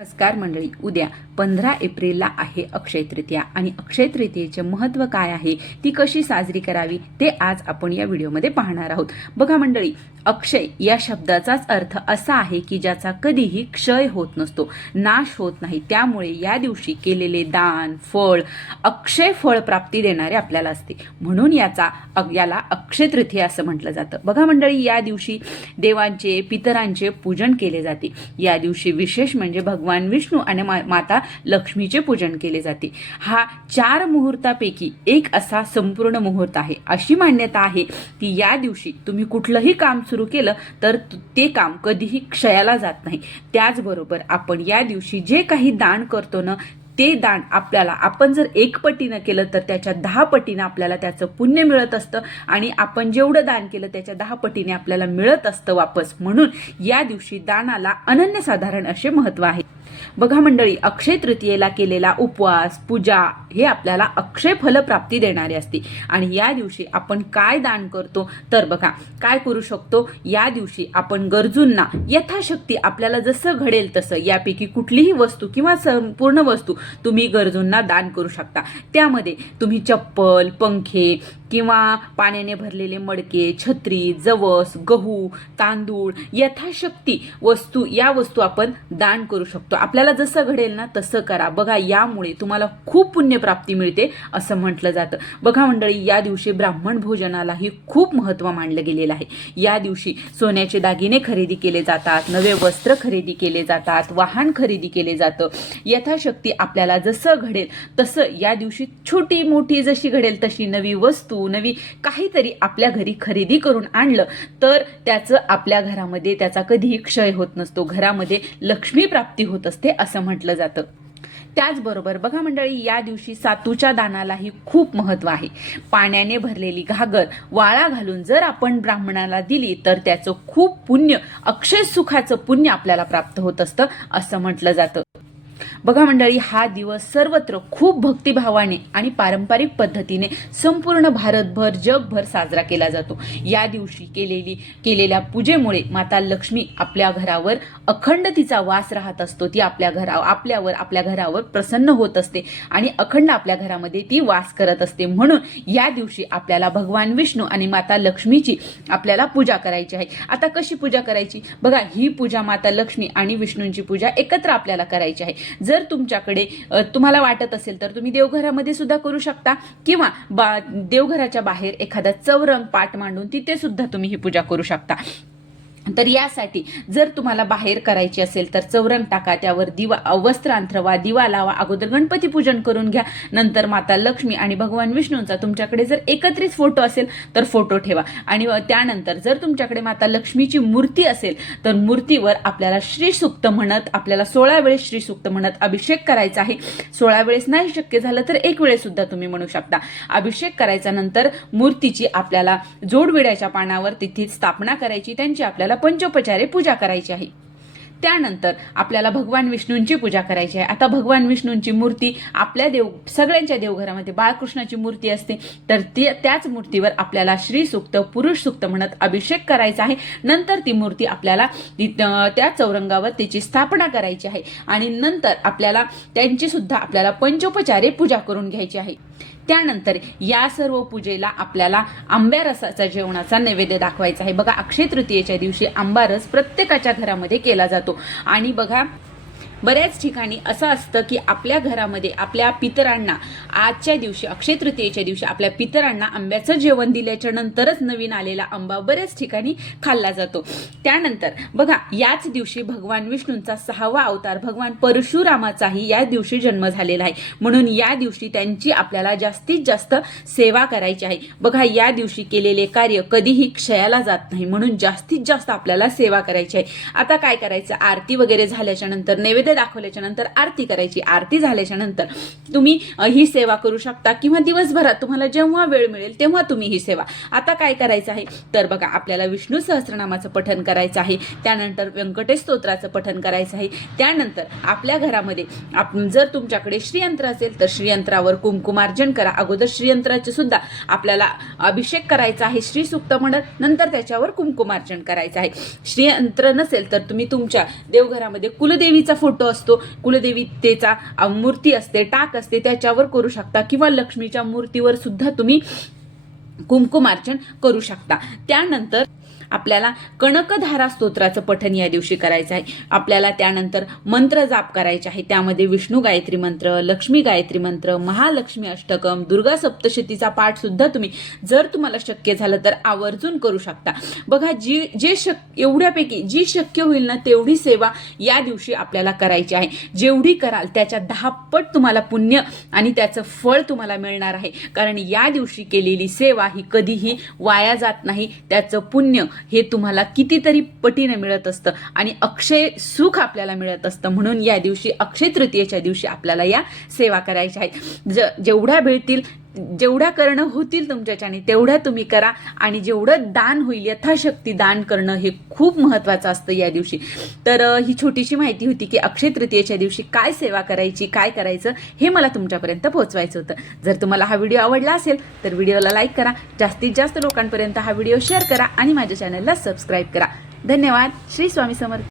नमस्कार मंडळी, उद्या 15 एप्रिलला आहे अक्षय तृतीया आणि अक्षय तृतीयेचे महत्त्व काय आहे, ती कशी साजरी करावी ते आज आपण या व्हिडिओमध्ये पाहणार आहोत. बघा मंडळी, अक्षय या शब्दाचाच अर्थ असा आहे की ज्याचा कधीही क्षय होत नसतो, नाश होत नाही. त्यामुळे या दिवशी केलेले दान, फळ अक्षय फळ प्राप्ती देणारे आपल्याला असते, म्हणून याला अक्षय तृतीया असं म्हटलं जातं. बघा मंडळी, या दिवशी देवांचे पितरांचे पूजन केले जाते. या दिवशी विशेष म्हणजे भगवान विष्णू आणि माता लक्ष्मीचे पूजन केले जाते. हा 4 मुहूर्तापैकी एक असा संपूर्ण मुहूर्त आहे. अशी मान्यता आहे की या दिवशी तुम्ही कुठलंही काम सुरू केलं तर ते काम कधीही क्षयाला जात नाही. त्याचबरोबर आपण या दिवशी जे काही दान करतो ना, ते दान आपल्याला आपण जर 1 पटीनं केलं तर त्याच्या 10 पटीनं आपल्याला त्याचं पुण्य मिळत असतं आणि आपण जेवढं दान केलं त्याच्या 10 पटीने आपल्याला मिळत असतं वापस. म्हणून या दिवशी दानाला अनन्यसाधारण असे महत्त्व आहे. बघा मंडळी, अक्षय तृतीयेला केलेला उपवास, पूजा हे आपल्याला अक्षय फल प्राप्ती देणारे असते. आणि या दिवशी आपण काय दान करतो तर बघा काय करू शकतो. या दिवशी आपण गरजूंना यथाशक्ती आपल्याला जसं घडेल तसं यापैकी कुठलीही वस्तू किंवा संपूर्ण वस्तू तुम्ही गरजूंना दान करू शकता. त्यामध्ये तुम्ही चप्पल, पंखे किंवा पाण्याने भरलेले मडके, छत्री, जवस, गहू, तांदूळ यथाशक्ती या वस्तू आपण दान करू शकतो. आपल्याला जसं घडेल ना तसं करा. बघा, यामुळे तुम्हाला खूप पुण्यप्राप्ती मिळते असं म्हटलं जातं. बघा मंडळी, या दिवशी ब्राह्मण भोजनालाही खूप महत्त्व मानलं गेलेलं आहे. या दिवशी सोन्याचे दागिने खरेदी केले जातात, नवे वस्त्र खरेदी केले जातात, वाहन खरेदी केले जातं. यथाशक्ती आपल्याला जसं घडेल तसं या दिवशी छोटी मोठी जशी घडेल तशी नवी वस्तू, नवी काहीतरी आपल्या घरी खरेदी करून आणलं तर त्याचं आपल्या घरामध्ये त्याचा कधीही क्षय होत नसतो. घरामध्ये लक्ष्मी प्राप्ती होत असते असं म्हटलं जातं. त्याचबरोबर बघा मंडळी, या दिवशी सातूच्या दानालाही खूप महत्त्व आहे. पाण्याने भरलेली घागर वाळा घालून जर आपण ब्राह्मणाला दिली तर त्याचं खूप पुण्य, अक्षय सुखाचं पुण्य आपल्याला प्राप्त होत असतं असं म्हटलं जातं. बघा मंडळी, हा दिवस सर्वत्र खूप भक्तिभावाने आणि पारंपरिक पद्धतीने संपूर्ण भारतभर, जगभर साजरा केला जातो. या दिवशी केलेल्या पूजेमुळे माता लक्ष्मी आपल्या घरावर अखंड तिचा वास राहत असतो. ती आपल्या घरावर प्रसन्न होत असते आणि अखंड आपल्या घरामध्ये ती वास करत असते. म्हणून या दिवशी आपल्याला भगवान विष्णू आणि माता लक्ष्मीची आपल्याला पूजा करायची आहे. आता कशी पूजा करायची? बघा, ही पूजा माता लक्ष्मी आणि विष्णूंची पूजा एकत्र आपल्याला करायची आहे. जर तुमच्याकडे तुम्हाला वाटत असेल तर तुम्ही देवघरामध्ये सुद्धा करू शकता किंवा देवघराच्या बाहेर एखादा चौरंग पाट मांडून तिथे सुद्धा तुम्ही ही पूजा करू शकता. तर यासाठी जर तुम्हाला बाहेर करायची असेल तर चौरंग टाका, त्यावर वस्त्र अंथरवा, दिवा लावा, अगोदर गणपती पूजन करून घ्या, नंतर माता लक्ष्मी आणि भगवान विष्णूंचा तुमच्याकडे जर एकत्रित फोटो असेल तर फोटो ठेवा. आणि त्यानंतर जर तुमच्याकडे माता लक्ष्मीची मूर्ती असेल तर मूर्तीवर आपल्याला श्रीसूक्त म्हणत, आपल्याला 16 वेळेस श्रीसूक्त म्हणत अभिषेक करायचा आहे. 16 वेळेस नाही शक्य झालं तर 1 वेळेस सुद्धा तुम्ही म्हणू शकता. अभिषेक करायचा, नंतर मूर्तीची आपल्याला जोडविड्याच्या पानावर तिथे स्थापना करायची, त्यांची आपल्याला पंचोपचारे पूजा करायची आहे. त्यानंतर आपल्याला भगवान विष्णूंची पूजा करायची आहे. आता भगवान विष्णूंची मूर्ती आपल्या सगळ्यांच्या देवघरामध्ये बाळकृष्णाची मूर्ती असते, तर त्याच मूर्तीवर आपल्याला श्रीसूक्त, पुरुष सूक्त म्हणत अभिषेक करायचा आहे. नंतर ती मूर्ती आपल्याला त्या चौरंगावर तिची स्थापना करायची आहे आणि नंतर आपल्याला त्यांची सुद्धा आपल्याला पंचोपचारे पूजा करून घ्यायची आहे. त्यानंतर या सर्व पूजेला आपल्याला आंब्या रसाचा जेवणाचा नैवेद्य दाखवायचा आहे. बघा, अक्षय तृतीयेच्या दिवशी आंबा रस प्रत्येकाच्या घरामध्ये केला जातो. आणि बघा, बऱ्याच ठिकाणी असं असतं की आपल्या घरामध्ये आपल्या पितरांना आजच्या दिवशी, अक्षय तृतीयेच्या दिवशी आपल्या पितरांना आंब्याचं जेवण दिल्याच्या नंतरच नवीन आलेला आंबा बऱ्याच ठिकाणी खाल्ला जातो. त्यानंतर बघा, याच दिवशी भगवान विष्णूंचा 6वा अवतार भगवान परशुरामाचाही या दिवशी जन्म झालेला आहे. म्हणून या दिवशी त्यांची आपल्याला जास्तीत जास्त सेवा करायची आहे. बघा, या दिवशी केलेले कार्य कधीही क्षयाला जात नाही, म्हणून जास्तीत जास्त आपल्याला सेवा करायची आहे. आता काय करायचं? आरती वगैरे झाल्याच्या नंतर, नैवेद्य दाखवल्याच्या नंतर आरती करायची. आरती झाल्याच्या नंतर तुम्ही ही सेवा करू शकता किंवा दिवसभरात तुम्हाला जेव्हा वेळ मिळेल तेव्हा तुम्ही ही सेवा. आता काय करायचं आहे तर बघा, आपल्याला विष्णू सहस्त्रनामाचं पठण करायचं आहे. त्यानंतर व्यंकटेश स्तोत्राचं पठण करायचं आहे. त्यानंतर आपल्या घरामध्ये जर तुमच्याकडे श्रीयंत्र असेल तर श्रीयंत्रावर कुंकुमार्जन करा. अगोदर श्रीयंत्राचे सुद्धा आपल्याला अभिषेक करायचा आहे श्रीसूक्त म्हणत, नंतर त्याच्यावर कुंकुमार्जन करायचं आहे. श्रीयंत्र नसेल तर तुम्ही तुमच्या देवघरामध्ये कुलदेवीचा फोटो फोटो असतो, कुलदेवतेचा मूर्ती असते, टाक असते, त्याच्यावर करू शकता किंवा लक्ष्मीच्या मूर्तीवर सुद्धा तुम्ही कुंकुमार्चन करू शकता. त्यानंतर आपल्याला कणकधारा स्तोत्राचं पठण या दिवशी करायचं आहे. आपल्याला त्यानंतर मंत्र जाप करायचे आहे. त्यामध्ये विष्णू गायत्री मंत्र, लक्ष्मी गायत्री मंत्र, महालक्ष्मी अष्टकम, दुर्गा सप्तशतीचा पाठ सुद्धा तुम्ही जर तुम्हाला शक्य झालं तर आवर्जून करू शकता. बघा, एवढ्यापैकी जी शक्य होईल ना तेवढी सेवा या दिवशी आपल्याला करायची आहे. जेवढी कराल त्याच्या 10 पट तुम्हाला पुण्य आणि त्याचं फळ तुम्हाला मिळणार आहे. कारण या दिवशी केलेली सेवा ही कधीही वाया जात नाही. त्याचं पुण्य हे तुम्हाला कितीतरी पटीने मिळत असतं आणि अक्षय सुख आपल्याला मिळत असतं. म्हणून या दिवशी अक्षय तृतीयेच्या दिवशी आपल्याला या सेवा करायच्या आहेत. जेवढ्या भेटतील, जेवढ्या करणं होतील तुमच्याच्याने तेवढ्या तुम्ही करा आणि जेवढं दान होईल यथाशक्ती दान करणं हे खूप महत्त्वाचं असतं या दिवशी. तर ही छोटीशी माहिती होती की अक्षय तृतीयेच्या दिवशी काय सेवा करायची, काय करायचं हे मला तुमच्यापर्यंत पोहोचवायचं होतं. जर तुम्हाला हा व्हिडिओ आवडला असेल तर व्हिडिओला लाईक करा, जास्तीत जास्त लोकांपर्यंत हा व्हिडिओ शेअर करा आणि माझ्या चॅनलला सबस्क्राईब करा. धन्यवाद. श्री स्वामी समर्थ.